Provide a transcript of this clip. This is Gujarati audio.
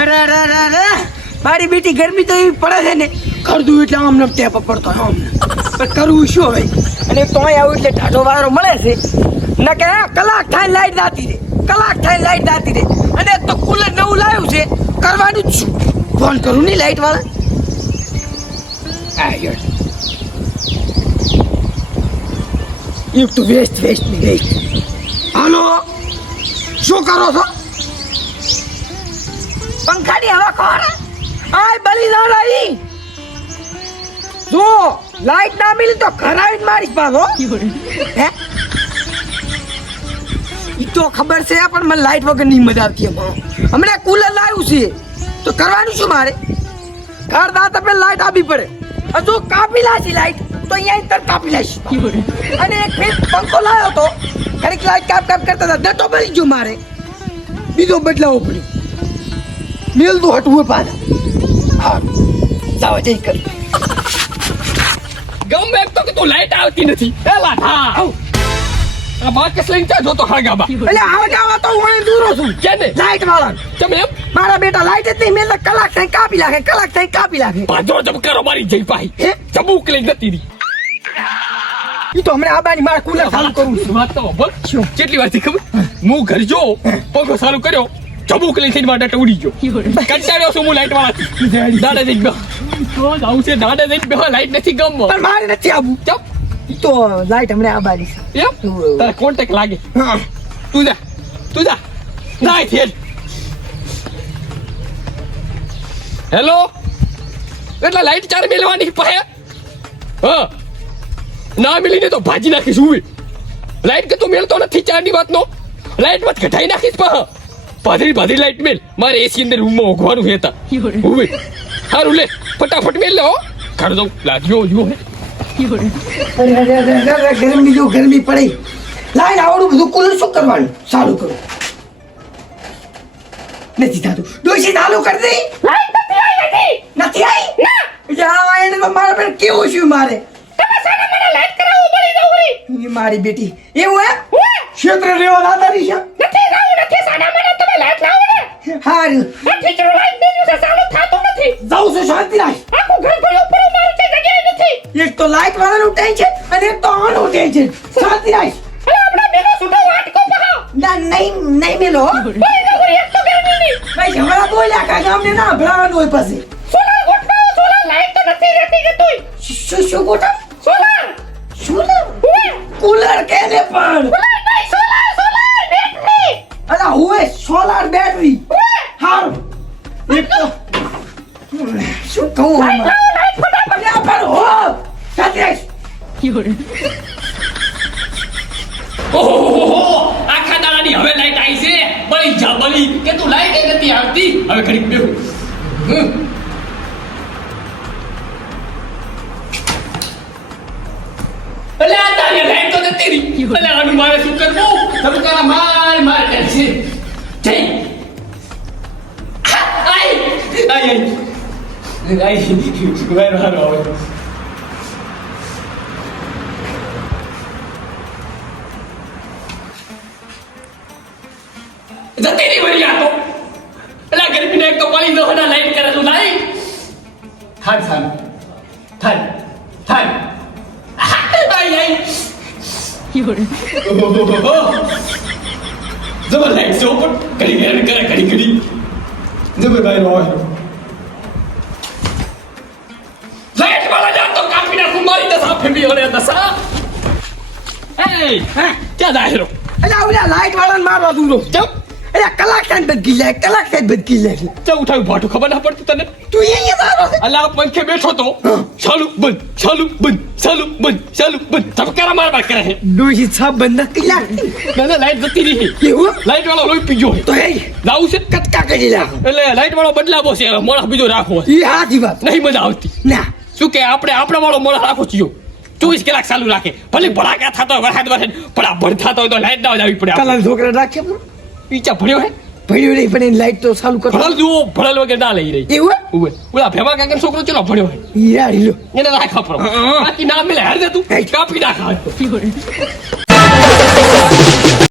અરે મારી બેટી ગરમી તો એવી પડે છે ને કરદું એટલે આમ ટેપ પડતો આમ પણ કરવું શું હવે અને તો આવું એટલે ટાઢો વારો મળે છે ન કે કલાક થાય લાઈટ જાતી રે અને તો કુલર નવું લાવ્યું છે કરવાનું જ શું ફોન કરું ની લાઈટ વાળા એક તો વેસ્ટ હાલો શું કરો છો પંખાની હવા કોણ આય બલી જાડાઈ જો લાઈટ ના મિલી તો ઘર આવીને મારીશ પાછો હે ઈ તો ખબર છે પણ મને લાઈટ વગર નહીં મજા આવતી હમણાં કુલર લાવ્યું છે તો કરવાનું શું મારે ઘર દાતા પેલા લાઈટ આપવી પડે હજુ કાપી લાશી લાઈટ તો અહીંયા તર કાપી લાશી અને એક ફેર પંખો લાવ્યો તો ઘડીક લાઈટ કાપ કરતા હતા દટો બળી ગયો મારે બીજો બદલાવો પડ્યો મેલ તો હટવું પાછા હા જાવ જઈ કરી ગમે એક તો કે તું લાઈટ આવતી નથી એલા હા આ બાર કે સ્લિંગ ચા જોતો ખાગાબા એટલે આવા તો હું દૂરો છું કેને લાઈટ વાળા તમે એમ મારા બેટા લાઈટ જ નહીં મેલ કલાક થઈ કાપી લાગે પાછો જબ કરો મારી જઈ પાઈ ચબુક લઈ જતી રહી ઈ તો હમણાં આબાની મારા કુલર ચાલુ કરું છું વાત તો બોલ કેટલી વાર થી ખબર હું ઘર જો પંખો ચાલુ કર્યો ચબુક લઈ થઈને મારા ઉડી ગયો કંટાળ્યો છું હું લાઈટ વાળા દાડા જઈ ગયો તો આવું છે દાડા જઈ બે લાઈટ નથી ગમવો પણ મારે નથી આવું ચપ ઈ તો લાઈટ હમણાં આબાની છે એમ તારે કોન્ટેક્ટ લાગે તું જા જાય થેલ હેલો એટલે લાઈટ ચાર મેલવાની પાસે હા ના મિલીને તો ભાજી નાખીશ ઉવી લાઈટ કે તું મેલતો નથી ચારની વાતનો લાઈટ મત ઘટાઈ નાખીશ પા પાદરી લાઈટ મેલ મારે એસી અંદર રૂમમાં ઓગવાનું હેતા ઉવી હારું લે ફટાફટ મેલ લે હો ઘર દઉં લાગ્યો જો હે અરે ગરમી પડી લાઈન આવડું બધું કુલર શું કરવાનું ચાલુ કરો નથી થતું ડોસી ચાલુ કરી દે નથી આવી ના એને તો મારા પર કેવું છું મારે મારી બેટી એવું હે ક્ષેત્ર રેવા દાદારી છે હારું જાઉં છું શાંતિ રાખ એક તો લાઈટ વાળાનું ટેન્શન અને એક તો આનું ટેન્શન શાંતિ રાખ ના નહીં મેલો ભાઈ હમણાં બોલ્યા કા ગામને ના ભરાવાનું હોય પછી શું ગોટા સોલર કુલર કેને પણ અલા હોય સોલાર બેટરી હારું એક તો શું કહું પણ હો સતીશ ઓહો આખા દાડાની હવે લાઈટ આવી છે બળી કે તું લાઈટ નથી આવતી હવે ઘડીક બેહો અલે આ તારી લાઈટ તો નથી રહી અલે આનું મારે શું કરવું ધબકારા માર કરશે જઈ આઈ વાર હારો આવે જતી નહીં વળી આ તો અલા ગરમીને એક તો પાણી દો ના લાઈટ કરે તું લાઈટ થાય આઈ જબર લાઈટ સો પણ ઘડી હેરાન કરે ઘડી જબર ભાઈ નો લાઈટ વાળા જા તો કાપી નાખું મારી દસા ફેમી ઓલે દસા એ ક્યાં દાહેરો અલા ઓલા લાઈટ વાળાને મારવા દૂરો ચમ અલા કલાક થાય બદકી લે ચા ઉઠાવ ભાટો ખબર ના પડતી તને તું અહીંયા તારો અલા પંખે બેઠો તો ચાલુ બંધ ધબકારા માર કરે છે ડોસી છા બંધ કિલા ના લાઈટ જતી રહી એવું લાઈટ વાળો લોહી પીજો તો હે લાવું છે કટકા કરી લાવ એટલે લાઈટ વાળો બદલાવો છે મોડા બીજો રાખવો ઈ હાથી વાત નહીં મજા આવતી ના શું કે આપણા વાળો મોડા રાખો છીએ 24 કલાક ચાલુ રાખે ભલે ભડાકા થતો હોય વરસાદ પણ ભડ થતો હોય તો લાઈટ ના આવી પડે કલાક છોકરા રાખે ઈચા ભણ્યો હે ભણ્યો નહીં પણ લાઈટ તો ચાલુ કર ભણલ જુઓ ભણલ વગર ના લઈ રહી એવું ઉવે ઓલા ભેમા કાકા છોકરો ચલો ભણ્યો હે હીરા હીરો એને રાખા પડો બાકી ના મિલે હાર દે તું કાપી નાખા